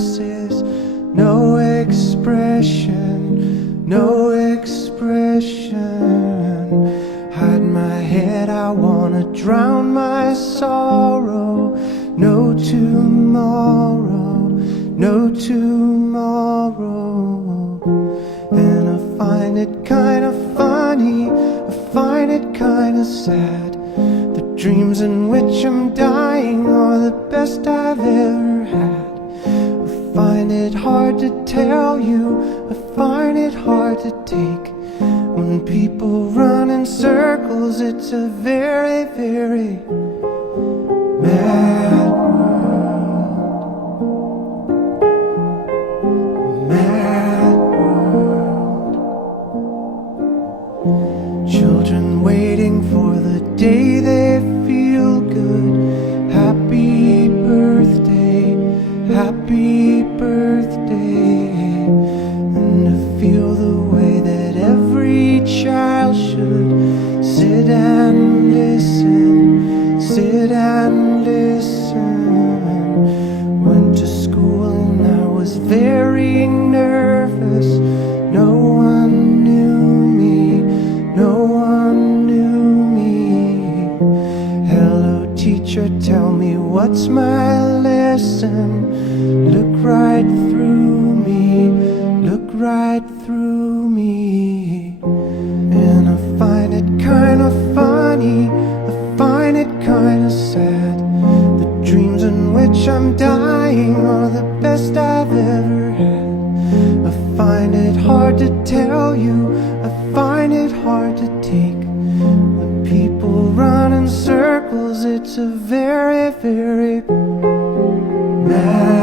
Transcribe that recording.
verses, no expression, no expression. Hide my head, I wanna drown my sorrow. No tomorrow, no tomorrow. And I find it kinda funny, I find it kinda sad. The dreams in which I'm dying are the best I've ever had. I find it hard to tell you, I find it hard to take. When people run in circles, it's a very, very mad world. Mad world. Children waiting for the day they feel good. Happy birthday, happy birthday. And to feel the way that every child should sit and listen, sit and listen. Went to school and I was very nervous. No one knew me, no one knew me. Hello teacher, tell me what's my lesson. Look right through me, look right through me. And I find it kinda funny, I find it kinda sad. The dreams in which I'm dying are the best I've ever had. I find it hard to tell you, I find it hard to take. When people run in circles, it's a very, very mad